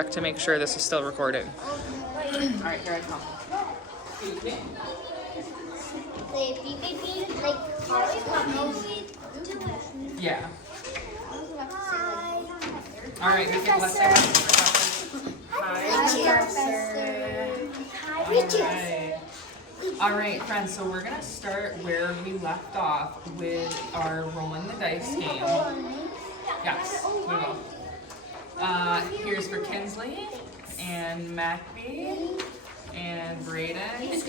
Check to make sure this is still recording. Alright, here I come. Excuse me. Yeah. Alright, we can let's say hi. Alright. Alright, friends, so we're gonna start where we left off with our rolling the dice game. Yes, we will. Here's for Kinsley and Macbee and Braden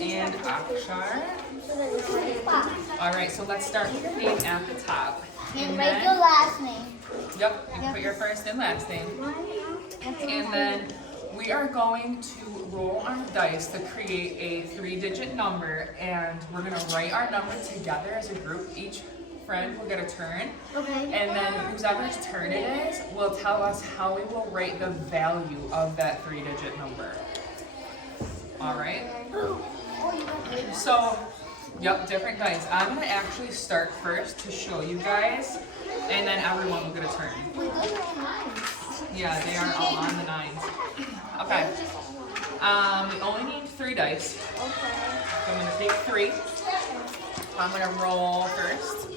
and Akshar. Alright, so let's start with your name at the top. And write your last name. Yep, you can put your first and last name. And then we are going to roll our dice to create a 3-digit number, and we're going to write our number together as a group. Each friend will get a turn. Okay. And then whoever's turn it is will tell us how we will rate the value of that 3-digit number. Alright? So, yep, different dice. I'm going to actually start first to show you guys, and then everyone will get a turn. Yeah, they are all on the 9s. Okay. We only need 3 dice. So I'm going to take 3. I'm going to roll first.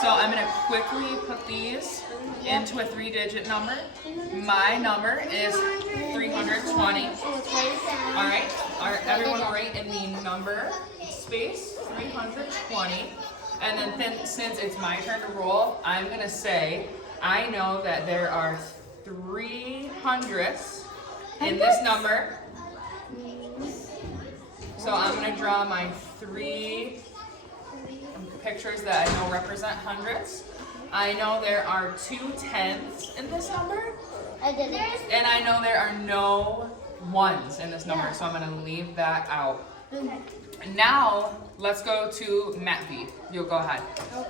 So I'm going to quickly put these into a 3-digit number. My number is 320. Alright, everyone write in the number space 320. And then since it's my turn to roll, I'm going to say, I know that there are 3 hundredths in this number. So I'm going to draw my 3 pictures that I know represent hundredths. I know there are 2 tenths in this number. I did it. And I know there are no 1s in this number, so I'm going to leave that out. Now, let's go to Macbee. You'll go ahead.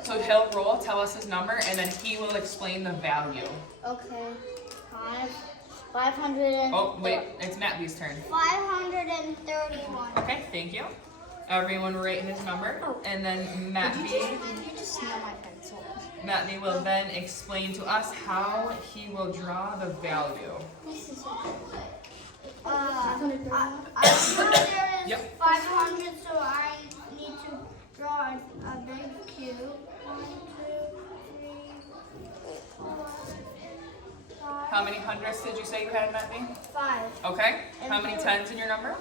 So he'll roll, tell us his number, and then he will explain the value. Okay. 500. Oh, wait, it's Macbee's turn. 531. Okay, thank you. Everyone write his number, and then Macbee will then explain to us how he will draw the value. I know there is Yep. 500, so I need to draw a big cube. 1, 2, 3, 4, 5. How many hundredths did you say you had, Macbee? 5. Okay. How many tens in your number?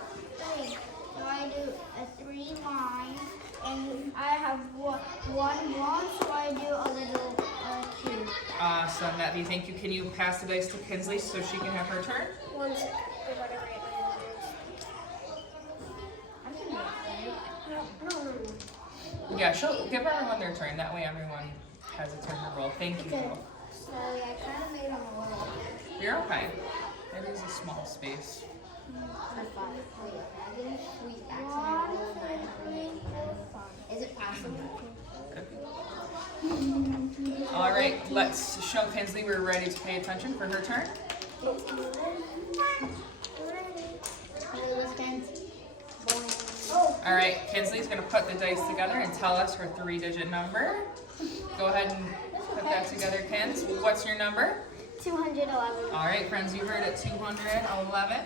3. So I do a 3 line, and I have one, so I do a little cube. Awesome, Macbee, thank you. Can you pass the dice to Kinsley so she can have her turn? 1 second. Yeah, she'll give everyone their turn. That way everyone has a turn to roll. Thank you. Okay. Sorry, I kind of made them a little. You're okay. It is a small space. Is it possible? All right, let's show Kinsley we're ready to pay attention for her turn. All right, Kinsley's gonna put the dice together and tell us her 3-digit number. Go ahead and put that together, Kins. What's your number? 211. All right, friends, you heard it, 211.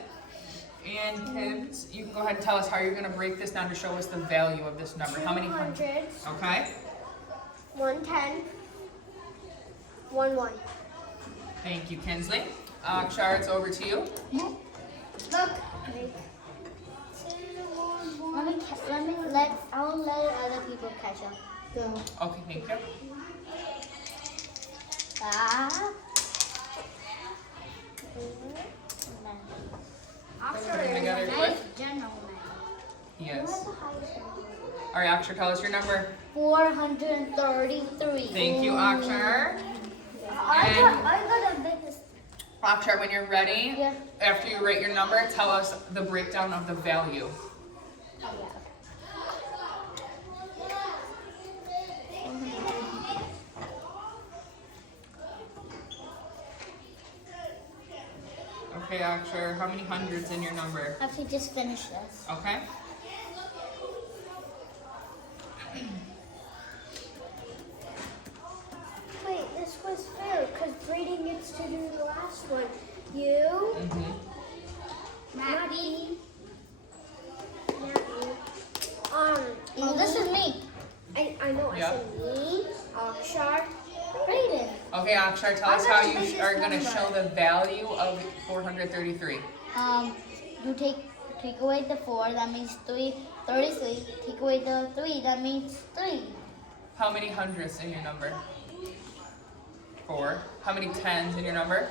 And Kins, you can go ahead and tell us how you're gonna break this down to show us the value of this number. How many hundreds? Okay. 110. 1. Thank you, Kinsley. Akshar, it's over to you. Look. I'll let other people catch up. Go. Okay, thank you. Put it together quick. Yes. All right, Akshar, tell us your number. 433. Thank you, Akshar. I got a biggest. Akshar, when you're ready, Yeah. after you write your number, tell us the breakdown of the value. Okay, Akshar, how many hundreds in your number? I have to just finish this. Okay. Wait, this was fair because Brady gets to do the last one. You Akshar, tell us how you are going to show the value of 433. You take away the 4, that means 33. Take away the 3, that means 3. How many hundredths in your number? 4. How many tens in your number?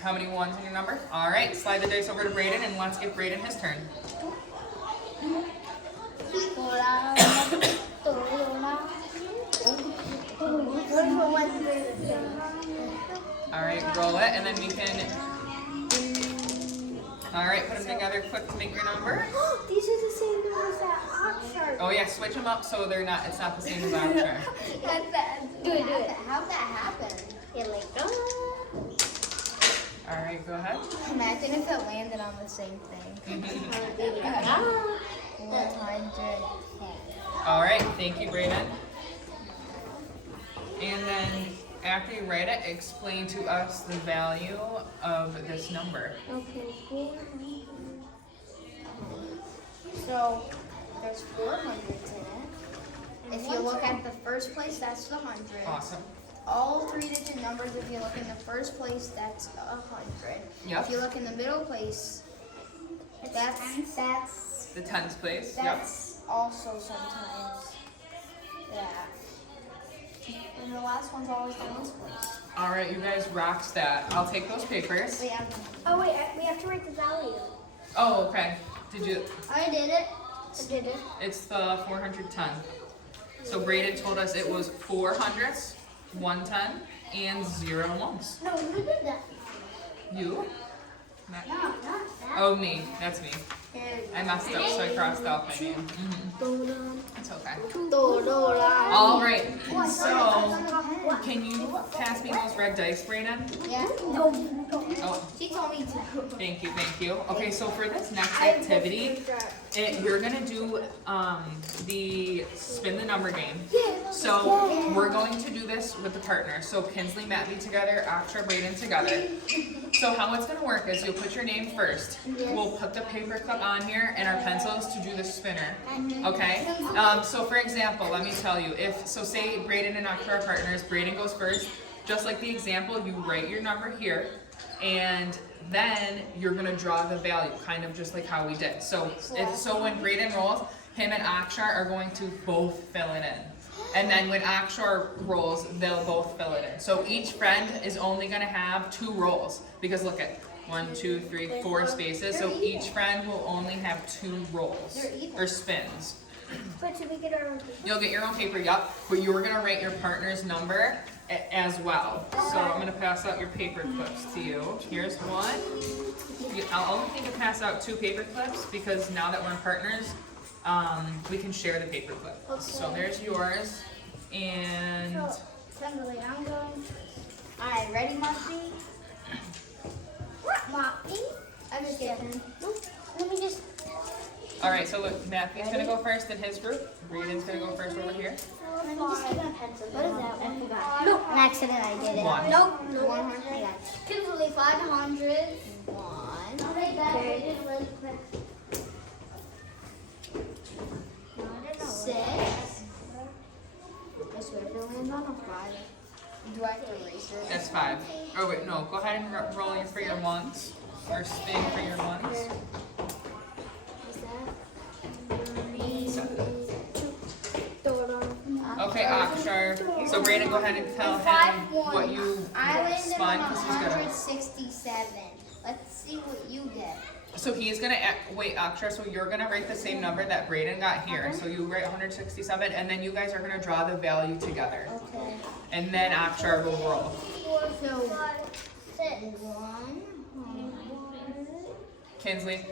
How many ones in your number? All right, slide the dice over to Brayden and let's give Brayden his turn. All right, roll it and then we can. All right, put them together quick to make your number. These are the same numbers that Akshar. Oh yeah, switch them up so they're not. It's not the same as Akshar. Do it. How'd that happen? You're like, All right, go ahead. Imagine if it landed on the same thing. 100. All right, thank you, Brayden. And then after you write it, explain to us the value of this number. Okay, 400. So there's 400s in it. If you look at the first place, that's the 100. Awesome. All 3-digit numbers, if you look in the first place, that's 100. Yep. If you look in the middle place, that's The tens place. Yep. that's also sometimes that. And the last one's always the ones place. All right, you guys rock stat. I'll take those papers. We have to write the value. Oh, okay. Did you? I did it. It's the 410. So Brayden told us it was 4 hundredths, 110, and 0 ones. No, you did that. You? Not- No, not that. Oh, me. That's me. I messed up, so I crossed out my name. It's okay. All right. So, can you pass me those red dice, Brayden? Yeah. Oh, She told me to. thank you, thank you. Okay, so for this next activity, you're gonna do the spin the number game. So we're going to do this with the partner. So Kinsley, Matt, me together, Akshar, Brayden together. So how it's gonna work is you'll put your name first. We'll put the paper clip on here and our pencils to do the spinner. Okay? So for example, let me tell you, say Brayden and Akshar are partners, Brayden goes first. Just like the example, you write your number here, and then you're gonna draw the value, kind of just like how we did. So when Brayden rolls, him and Akshar are going to both fill it in. And then when Akshar rolls, they'll both fill it in. So each friend is only gonna have 2 rolls, because look at 1, 2, 3, 4 spaces. So each friend will only have 2 rolls or spins. But should we get our own? You'll get your own paper, yup, but you're gonna write your partner's number as well. So I'm gonna pass out your paper clips to you. Here's one. I'll only think to pass out 2 paper clips because now that we're partners, we can share the paper clip. So there's yours, and Kimberly, I'm going. Alright, ready, Moppy? Moppy? I'm just kidding. Let me just. all right. So look, Matthew's gonna go first in his group. Brayden's gonna go first over here. Let me just get my pencil. What is that? I forgot. No, an accident. I did it. One. Nope. 100. Kimberly, 500. 1. Okay. 6. I swear if it lands on a 5. Do I have to erase it? That's 5. Oh wait, no. Go ahead and roll in for your ones, or spin for your ones. What's that? Okay, Akshar. So Brayden, go ahead and tell him what you I landed spun on because he's good. 167. Let's see what you get. So he's gonna wait, Akshar. So you're gonna write the same number that Brayden got here. So you write 167, and then you guys are gonna draw the value together, Okay. and then Akshar will roll. So 1. Kinsley,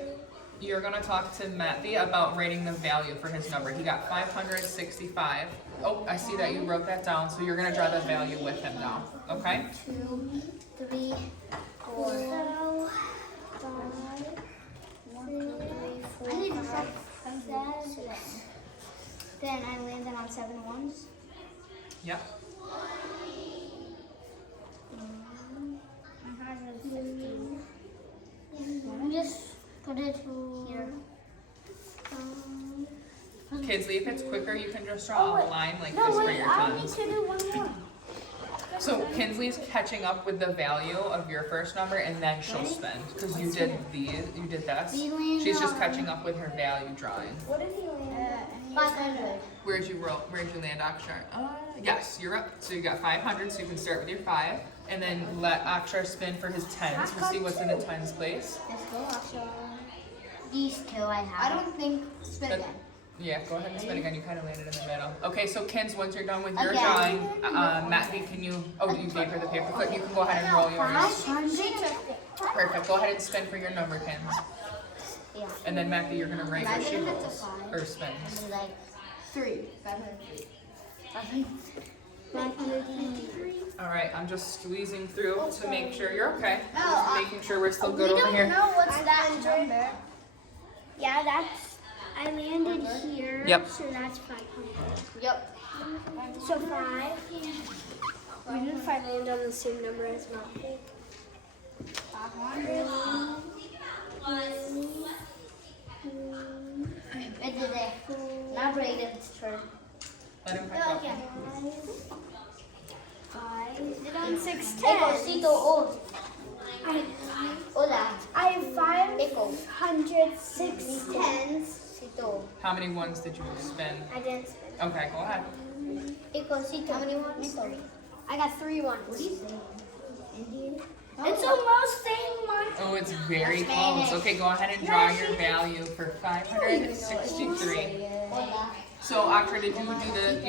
you're gonna talk to Matthew about writing the value for his number. He got 565. Oh, I see that you wrote that down. So you're gonna draw the value with him now. Okay? 2, 3, 4, 5, 1, 2, 3, 4, 5, 6. Then I landed on 7 ones. Yep. 150. Let me just put it here. Kinsley, if it's quicker, you can just draw a line like No, this for wait, your I need tons. to do one more. So Kinsley's catching up with the value of your first number, and then she'll spend because you did this. She's just catching up with her value drawing. What did he land? 500. Where'd you land, Akshar? Yes, you're up. So you got 500, so you can start with your 5, and then let Akshar spin for his 10s. We'll see what's in the 10s place. Let's go, Asha. These two I have. I don't think. Spin That- again. Yeah, go ahead and spin again. You kind of landed in the middle. Okay, so Kins, once you're done with your Again. drawing, Matthew, can you? Oh, you gave her the paper clip. You can go ahead and roll yours. 500. Perfect. Go ahead and spin for your number, Kins. Yeah. And then Matthew, you're gonna write what she Imagine if rolls it's a 5. or spins. And like 3. 503. 503. All right, I'm just squeezing through to make sure you're okay. No, Just making sure we're still good we over don't here. know what's that number. Yeah, that's. I landed here. Yep. So that's 500. Yep. So 5. When did 5 land on the same number as mine? 500. It did it. Now Brayden's turn. Let him pick up. 5. It on 610. Old. Hola. I have 506 tens. How many ones did you spin? I didn't spin. Okay, go ahead. How many ones? I got 3 ones. What do you say? Indian? It's almost saying one. Oh, it's very close. Okay, go ahead and draw your value for 563. So, Akra, you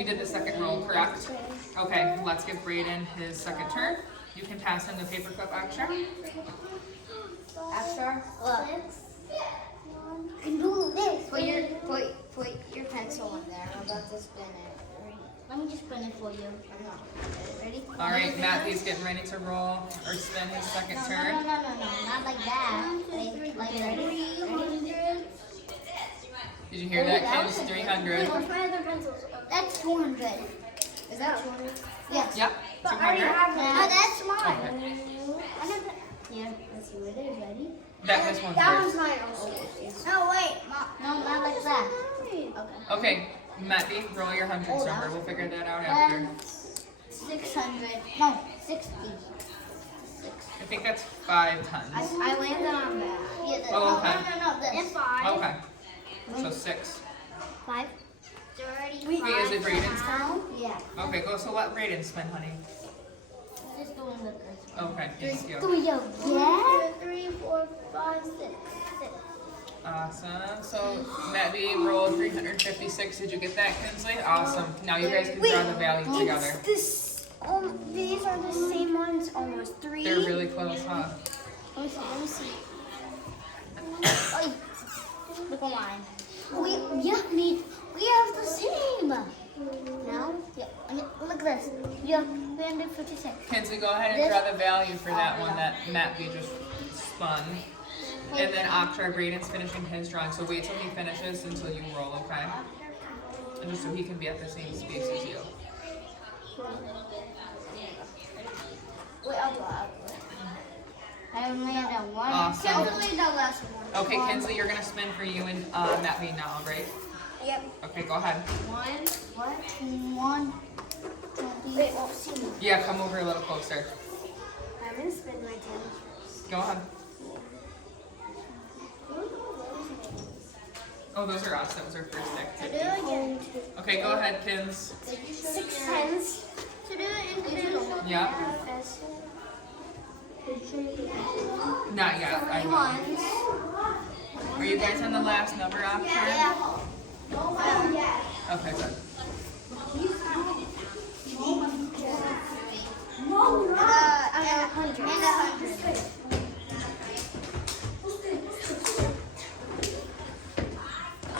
did the second roll, correct? Okay, let's give Brayden his second turn. You can pass him the paper clip, Akshar. After? Look. You can do this. Put your pencil in there. I'm about to spin it. Let me just spin it for you. Ready? All right, Matthew's getting ready to roll or spin his second turn. No. Not like that. Like ready? Did you hear that, kids? 300. What's my other pencils? That's 200. Is that 200? Yes. Yep, 200. No, that's mine. Okay. Yeah, let's see where it is. Ready? That this one That one's first. mine also. No, wait. No, not like that. Okay. Okay, Matthew, roll your hundreds number. We'll figure that out after. 600. No, 60. I think that's 5 tons. I landed on that. Yeah, Oh, okay. No, this. 5. Okay, so 6. 5. Wait, is it Brayden's turn? Yeah. Okay, go. So let Brayden spin, honey. Just doing with this. Okay, thank you. 3 again. 3, 4, 5, 6. Awesome. So Matthew rolled 356. Did you get that, Kinsley? Awesome. Now you guys can draw the value together. These are the same ones, almost 3. They're really close, huh? Let me see. Oy. Look at mine. We have the same. Now? Yeah. Look at this. Yeah, 356. Kinsley, go ahead and draw the value for that one that Matthew just spun. And then Akshar, Brayden's finishing his drawing. So wait till he finishes until you roll, okay? And just so he can be at the same space as you. Wait, I'll do it. I only had that one. Awesome. Can't believe that last one. Okay, Kinsley, you're gonna spin for you and Matthew now, right? Yep. Okay, go ahead. 1, 20. Wait, well, see me. Yeah, come over a little closer. I'm gonna spin my 10. Go ahead. Oh, those are us. That was our first activity. Okay, go ahead, Kins. 6 tens. To do it in two. Yeah. Not yet. I will. Ones. Are you guys on the last number option? Yeah. Okay, good.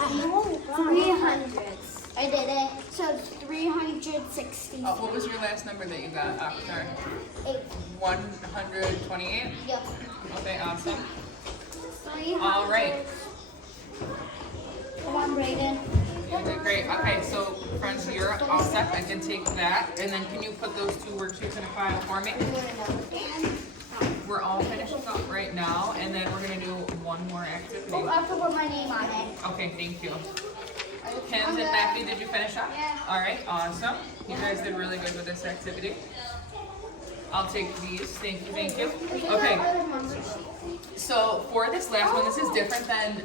And 100. I did it. So it's 360. What was your last number that you got, Akshar? 8. 128? Yep. Okay, awesome. 300. All right. Come on, Brayden. You did great. Okay, so friends, you're all set. I can take that. And then can you put those 2 worksheets in a file for me? We're all finishing up right now, and then we're going to do one more activity. Oh, I have to put my name on it. Okay, thank you. Kins and Matthew, did you finish up? Yeah. All right, awesome. You guys did really good with this activity. I'll take these. Thank you, thank you. Okay. So for this last one, this is different than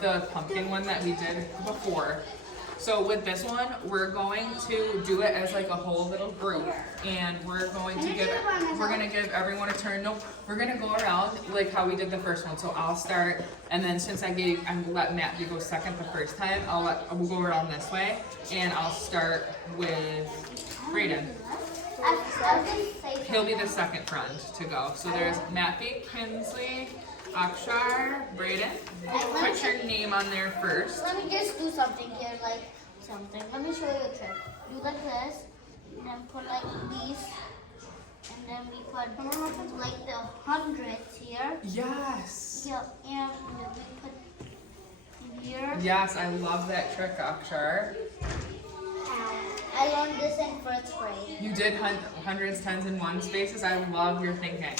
the pumpkin one that we did before. So with this one, we're going to do it as like a whole little group, and we're gonna give everyone a turn. No, we're gonna go around like how we did the first one. So I'll start, and then since I let Matthew go second the first time, we'll go around this way, and I'll start with Brayden. He'll be the second friend to go. So there's Matthew, Kinsley, Akshar, Brayden. Put your name on there first. Let me just do something here, like something. Let me show you a trick. Do like this, and then put like these, and then we put like the hundreds here. Yes. Yeah, and we put here. Yes, I love that trick, Akshar. I learned this in first grade. You did hundreds, tens, and one spaces. I love your thinking.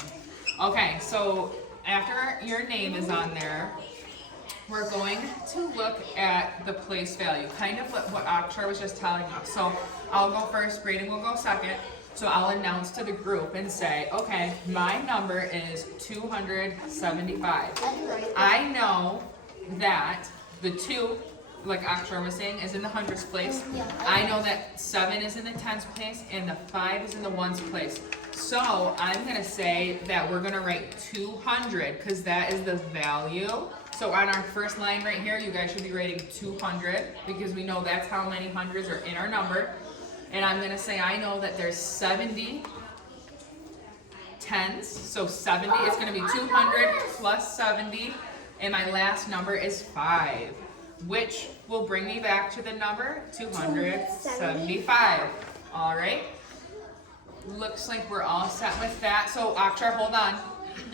Okay, so after your name is on there, we're going to look at the place value, kind of what Akshar was just telling us. So I'll go first, Brayden will go second. So I'll announce to the group and say, okay, my number is 275. I know that the 2, like Akshar was saying, is in the hundreds place. I know that 7 is in the tens place and the 5 is in the ones place. So I'm gonna say that we're gonna write 200 because that is the value. So on our first line right here, you guys should be writing 200 because we know that's how many hundreds are in our number. And I'm gonna say I know that there's 70 tens, so 70, it's gonna be 200 plus 70, and my last number is 5. Which will bring me back to the number 275. All right. Looks like we're all set with that. So Akshar, hold on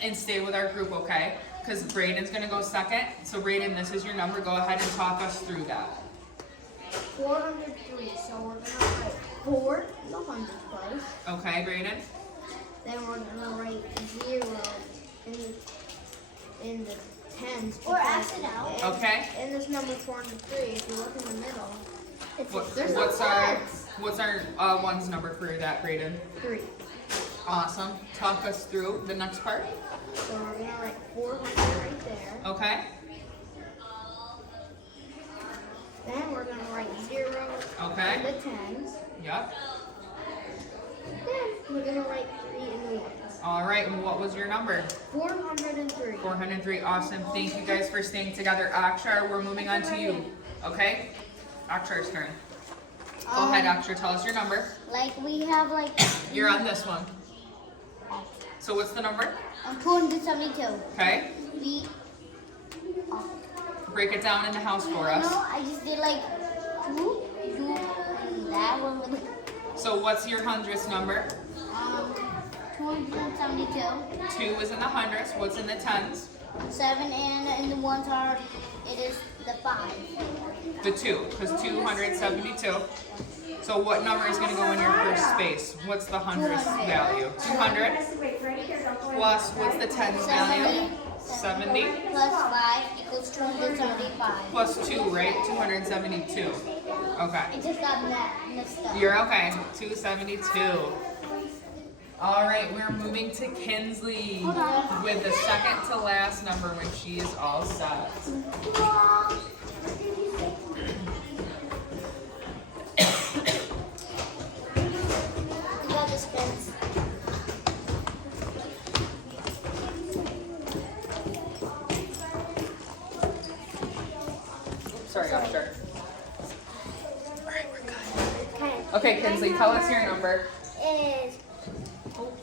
and stay with our group, okay? Because Brayden's gonna go second. So Brayden, this is your number. Go ahead and talk us through that. 403. So we're gonna write 4 in the hundreds place. Okay, Brayden. Then we're gonna write 0 in the tens. Or ask it out. Okay. And this number 403, if you look in the middle, What's our ones number for that, Brayden? 3. Awesome. Talk us through the next part. So we're gonna write 400 right there. Okay. Then we're gonna write 0 Okay. in the tens. Yep. Then we're gonna write 3 in the ones. All right. And what was your number? 403. 403. Awesome. Thank you guys for staying together. Akshar, we're moving on to you. Okay? Akshar's turn. Go ahead, Akshar. Tell us your number. Like we have like. You're on this one. So what's the number? 272. Okay. We. Break it down in the house for us. No, I just did like 2, that one with. So what's your hundredths number? 272. 2 is in the hundreds. What's in the tens? 7 and in the ones are, it is the 5. The 2, because 272. So what number is going to go in your first space? What's the hundredths value? 200 plus what's the tens value? 70 plus 5 equals 275. plus 2, right? 272. Okay. I just got that messed up. You're okay. 272. All right, we're moving to Kinsley with the second to last number when she is all set. You got this, Vince. Sorry, Oscar. All right, we're good. Okay. Okay, Kinsley, tell us your number. Is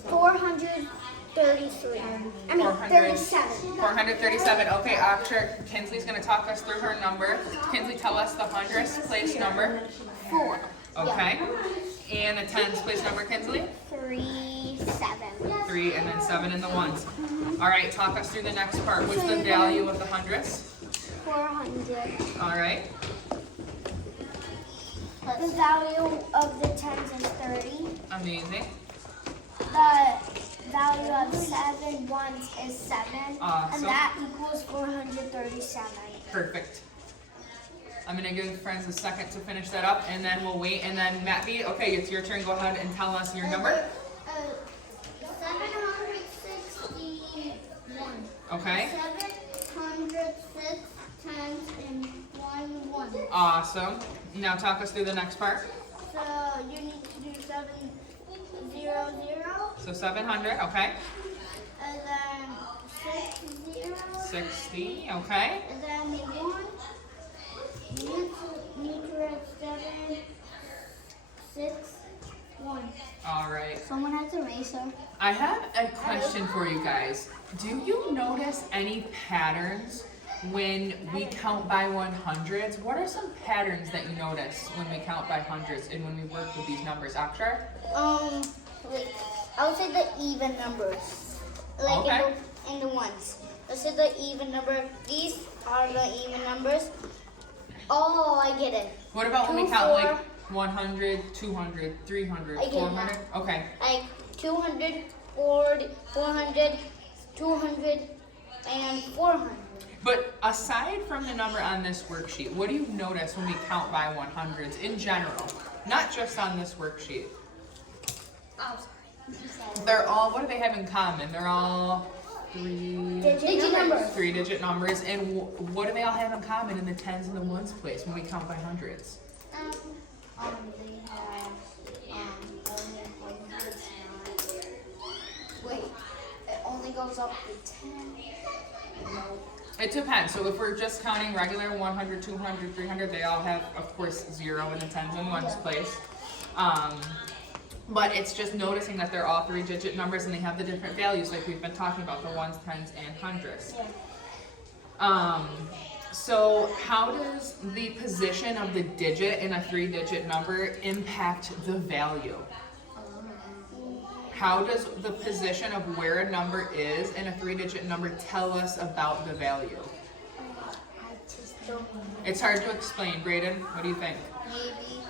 433. I mean 37. 437. Okay, Akshay, Kinsley's going to talk us through her number. Kinsley, tell us the hundredths place number. 4. Okay. And the tens place number, Kinsley? 3, 7. 3, and then 7 in the ones. All right, talk us through the next part. What's the value of the hundredths? 400. All right. The value of the tens is 30. Amazing. The value of 7 ones is 7. Awesome. And that equals 437. Perfect. I'm going to give friends a second to finish that up, and then we'll wait. And then, Matt B., okay, it's your turn. Go ahead and tell us your number. 761. Okay. 706 times and 1. Awesome. Now talk us through the next part. So you need to do 700. So 700, okay. And then 60. 60, okay. And then 1. You need to write 7, 6, 1. All right. Someone has a eraser. I have a question for you guys. Do you notice any patterns when we count by 100s? What are some patterns that you notice when we count by hundreds and when we work with these numbers, Akshar? Like, I would say the even numbers. Like Okay. in the ones. Let's say the even number. These are the even numbers. Oh, I get it. What about when we 2, count 4. like 100, 200, 300, I get it 400? Okay. Like 200, 400, 200, and 400. But aside from the number on this worksheet, what do you notice when we count by 100s in general? Not just on this worksheet. Oh, They're all, what do they have in common? They're all Digit numbers. 3-digit numbers. And what do they all have in common in the tens and the ones place when we count by hundreds? They have wait, it only goes up to 10. No. It depends. So if we're just counting regular 100, 200, 300, they all have, of course, 0 in the tens and ones place. But it's just noticing that they're all 3-digit numbers and they have the different values like we've been talking about, the ones, tens, and hundreds. So how does the position of the digit in a 3-digit number impact the value? How does the position of where a number is in a 3-digit number tell us about the value? I just don't know. It's hard to explain. Braden, what do you think? Maybe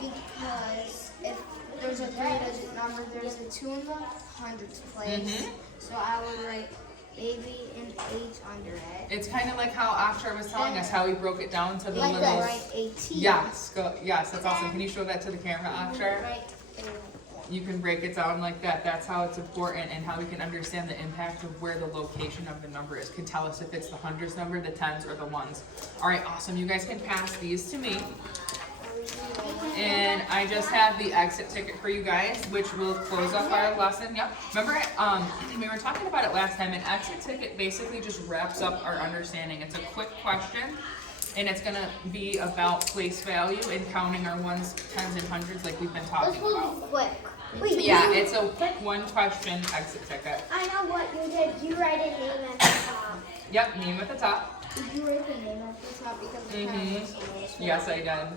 because if there's a 3-digit number, there's a 2 in the hundreds place. Mhm. So I would write maybe an 8 under it. It's kind of like how Akshar was telling us how he broke it down to the Like little... write 18. Yes, yes, that's awesome. Can you show that to the camera, Akshar? Right. You can break it down like that. That's how it's important and how we can understand the impact of where the location of the number is. Can tell us if it's the hundreds number, the tens, or the ones. All right, awesome. You guys can pass these to me. And I just have the exit ticket for you guys, which will close up our lesson. Yep. Remember, we were talking about it last time. An exit ticket basically just wraps up our understanding. It's a quick question, and it's gonna be about place value and counting our ones, tens, and hundreds like we've been This talking will about. be quick. Wait, Yeah, it's a quick one-question exit ticket. I know what you did. You write a name at the top. Yep, name at the top. Did you write the name at the top because the pen was so small? Yes, I did.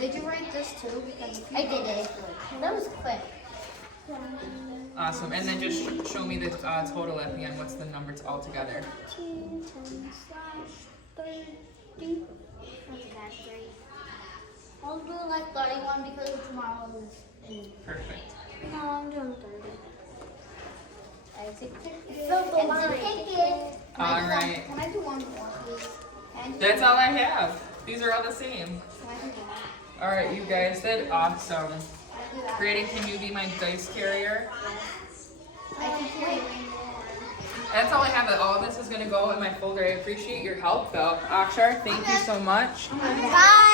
Did you write this too? Because if you I did it. That was quick. Awesome. And then just show me the total at the end. What's the numbers all together? 10, 30. That's great. I'll do like 31 because tomorrow is. Perfect. No, I'm doing 30. Exit ticket. Fill the line. Exit ticket. All right. Can I do one more, please? And That's all I have. These are all the same. Can I do that? All right, you guys did awesome. Can I do that? Braden, can you be my dice carrier? I can carry way more. That's all I have. All of this is going to go in my folder. I appreciate your help, though. Akshar, thank you so much. Bye.